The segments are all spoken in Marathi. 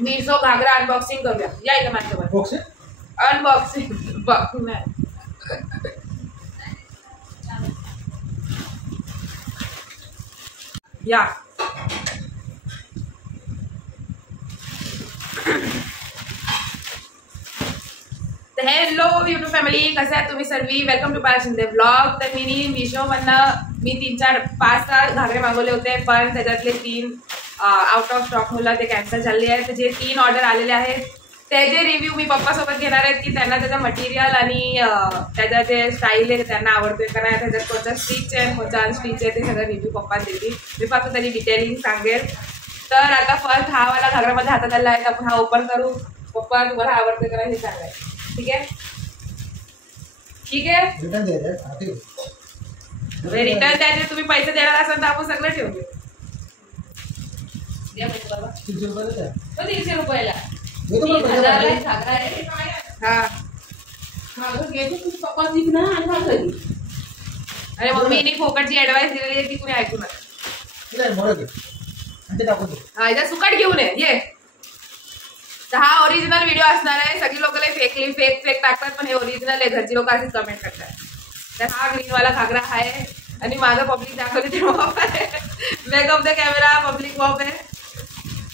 मीशो घागरा अनबॉक्सिंग करूया. या इथं माझ्यासोबत. अनबॉक्सिंग बघ नाही. या तर हॅलो युट्यूब फॅमिली, कसे आहात तुम्ही सर्वी. Welcome to Payal Shinde blog. तर मी मीशोमधनं 3-4-5 घागरे मागवले होते, पण त्याच्यातले 3 आउट ऑफ स्टॉक मुलं ते कॅन्सल झाले आहेत. तर जे 3 ऑर्डर आलेले आहेत त्याचे रिव्ह्यू मी पप्पासोबत घेणार आहेत की त्यांना त्याचं मटेरियल आणि त्याचं जे स्टाईल आहे त्यांना आवडतोय का नाही, त्याच्यात कोणता स्टिच आहे कोणता अनस्टिच आहे ते सगळं रिव्ह्यू पप्पा देतील. मी फक्त त्याची डिटेलिंग सांगेल. तर आता फर्स्ट हा वाला घागरा माझ्या हातात आला आहे, आपण हा ओपन करू. पप्पा तुम्हाला आवडतोय का नाही हे सांगायचं. ठीक आहे ठीक आहे. रिटर्न द्यायचे. तुम्ही पैसे देणार असाल तर आपण सगळं ठेवू. 300 रुपयाला अरे मम्मीने फोकटची ऍडवाइस दिलेली आहे ती कुणी ऐकू नका. सुकट घेऊन ये. तर हा ओरिजिनल व्हिडिओ असणार आहे. सगळी लोक फेक टाकतात, पण हे ओरिजिनल आहे. घरची लोक अशीच कमेंट करतात. तर हा ग्रीनवाला घागरा आहे आणि माझं पब्लिक दाखवले ते मॉप आहे. Back of the camera public mop आहे.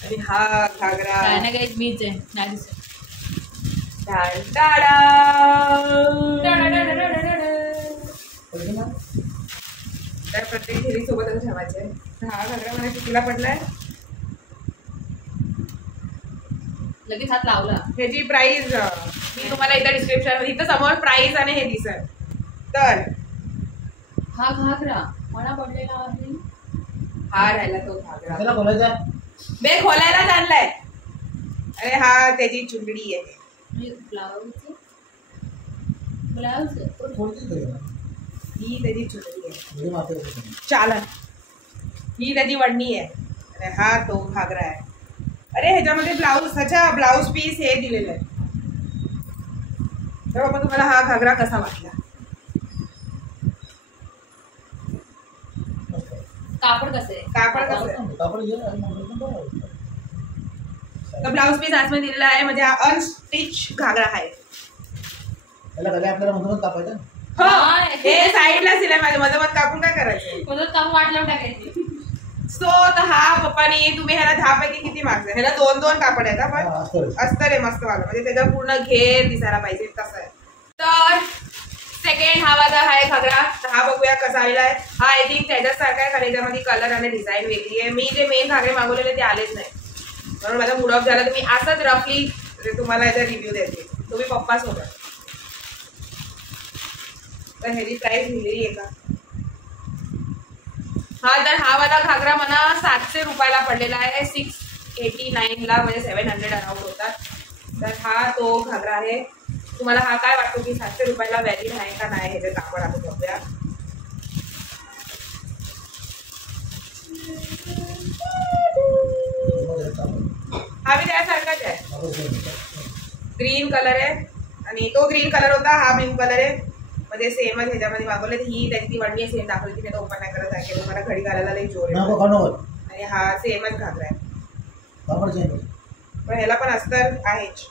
आणि हा घागरा मीच आहे. तर प्रत्येक घेरी सोबतच ठेवायचे. हा घागरा मला कितीला पडलाय लगेच हात लावला. ह्याची प्राइस मी तुम्हाला इथं डिस्क्रिप्शन इथं समोर प्राइस आणि हे दिसत. तर हा घागरा मला पडलेला आहे. हा राहिला तो घागरा बे खोलायलाच आणलाय. अरे हा त्याची चुंडडी आहे. ब्लाउज ही त्याची चुंडडी आहे. चालन ही त्याची वडणी आहे. अरे हा तो घागरा आहे. अरे ह्याच्यामध्ये ब्लाउज पीस हे दिलेलं आहे. तर बाबा तुम्हाला हा घागरा कसा वाटला. कापड कसं आहे. तर ब्लाउज पीस आजमध्ये दिलेला आहे. म्हणजे हा अनस्टिच घागरा आहे. हो हे साईडला दिलाय. माझ्या मधोमध कापून काय करायचं. कापून वाटलं टाकायची. सो तर हा पप्पानी तुम्ही ह्याला 10 पैकी किती मार्क्स आहे. ह्याला 2-2 कापड आहेत. पण अस्तर आहे मस्त वाला. म्हणजे त्याचा पूर्ण घेर दिसायला पाहिजे तसं आहे. तर सेकंड हा वाला आहे घागरा. तर हा बघूया कसा आलेला आहे. हा आय थिंक त्याच्यासारखा आहे, कारण त्याच्यामध्ये कलर आणि डिझाईन वेगळी आहे. मी जे मेन घागरे मागवलेले ते आलेच नाही, म्हणून माझा मूड ऑफ झाला. तर मी असंच रफली तुम्हाला याचा रिव्ह्यू देते. तुम्ही पप्पा सोबत. तर ह्याची प्राइस लिहिलेली आहे का. हा तर हा वाला घागरा मला 700 रुपयाला पडलेला आहे. 689ला म्हणजे 700 अराउंड होतात. तर हा तो घागरा आहे. तुम्हाला हा काय वाटतो की 700 रुपयाला व्हॅलिड आहे का नाही. हे कापड आपण बघूया. हा मी त्यासारखाच आहे. ग्रीन कलर आहे आणि तो ग्रीन कलर होता. हा ब्ल्यू कलर आहे. म्हणजे सेमच ह्याच्यामध्ये मागवले. ही त्याची ती वडणी सेम दाखवली. ती ओपन नाही करत आहे. मला घडी घालायला लई जोर आहे. आणि हा सेमच घागरा आहे. पण ह्याला पण अस्तर आहेच.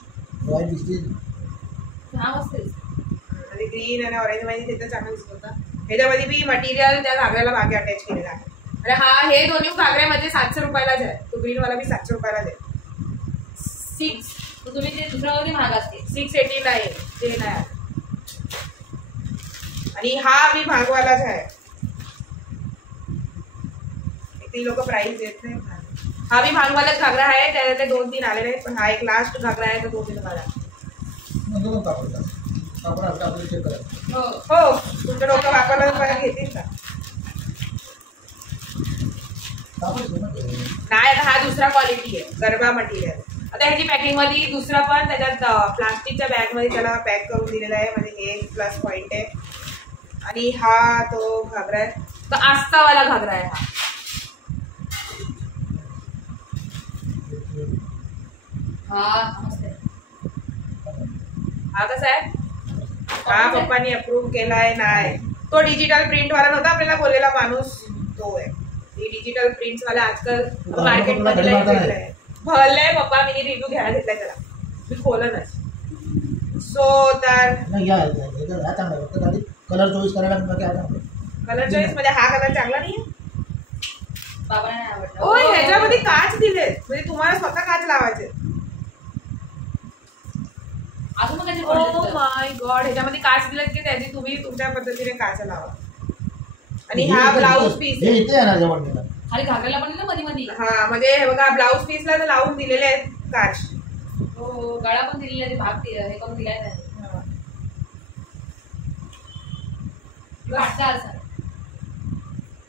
म्हणजे ग्रीन आणि ऑरेंज मध्ये तिथं चांगलं दिसत होता. ह्याच्यामध्ये बी मटेरियल त्या घागऱ्याला मागे अटॅच केलेला आहे. आणि हा हे दोन्ही घागऱ्यामध्ये 700 रुपयालाच आहे. तो ग्रीनवाला बी 700 रुपयालाच आहे. 6 तुम्ही ते दुसऱ्यावरती महाग असते. 680 आहे ते नाही. आणि हा मी भागवालाच आहे. ती लोक प्राइस देत नाही. हा मी भागवालाच घागरा आहे. त्याच्यातले 2-3 आलेले आहेत, पण हा एक लास्ट घागरा आहे. तर तो मी तुम्हाला हो तुमचं डोकं वापरला घेतील का नाही. हा दुसरा क्वालिटी आहे गरबा मटेरियल. आता ह्याची पॅकिंग मध्ये दुसरा पण त्याच्यात प्लास्टिकच्या बॅग मध्ये त्याला पॅक करून दिलेला आहे. म्हणजे हे प्लस पॉइंट आहे. आणि हा तो घागरा आहे. तो आस्तावाला घागरा आहे. हा कसा आहे. हा पप्पानी अप्रूव्ह केलाय. नाही तो डिजिटल प्रिंट वाला नव्हता आपल्याला बोललेला माणूस, तो आहे. डिजिटल प्रिंट्स वाला आजकाल मार्केटमध्ये भले पप्पा मी रिव्ह्यू घ्यायला घेतलाय त्याला मी खोलनच. सो तर कलर चॉईस करायला कलर चॉईस मध्ये हा कलर चांगला नाहीये. बाबाला नाही आवडलं. ओ ह्याच्यामध्ये काच दिले म्हणजे तुम्हाला स्वतः काच लावायचे. अजून मग त्याचे ओ पडले माय गॉड ह्याच्यामध्ये काच दिलेत की त्याची तुम्ही तुमच्या पद्धतीने काच लावा. आणि हा ब्लाऊज पीस खाली घागराला पण ना मध्ये मध्ये. हा म्हणजे हे बघा ब्लाऊज पीसला तर लावून दिलेले आहेत काच. हो गळा पण दिलेला आहे भाग हे करून दिलाय त्याने. वाटतं असं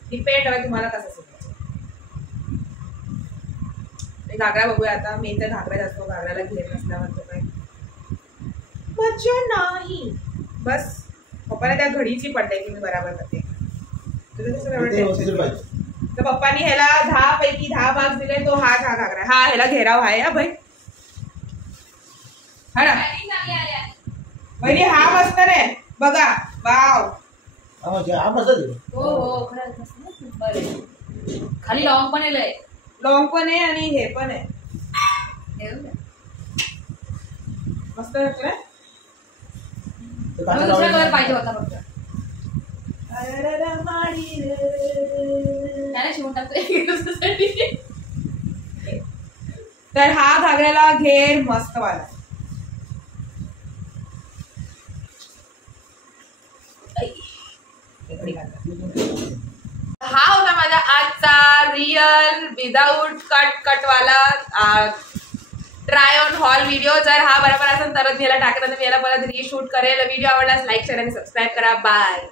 डिपेंड आहे तुम्हाला कसं शिकायचं. घागरा बघूया आता. मी तर घागऱ्यात असतो घागऱ्याला घेर नसल्यावर तो काय मजा नाही. बस पप्पाने त्या घडीची पडते की मी बराबर करते. तर पप्पानी ह्याला 10 पैकी 10 भाग दिले. तो हा घागरा हा ह्याला घेराव आहे हा भाई हा ना बहिणी. हा मस्त नाही बघा वाव. हो हो खरं. खाली लॉंग पण आहे. लॉंग पण आहे आणि हे पण आहे मस्त वाटलं. दुसरा कलर पाहिजे होता फक्त त्याने शिवून टाकतो. तर हा घागऱ्याला घेर मस्त वाला. हा होता माझा आजचा रियल विदाउट कट वाला ट्राय ऑन हॉल व्हिडिओ. जर हा बरोबर असेल तरच मी याला टाकला तर मी याला परत रिशूट करेल. व्हिडिओ आवडल्यास लाईक शेअर आणि सबस्क्राईब करा. बाय.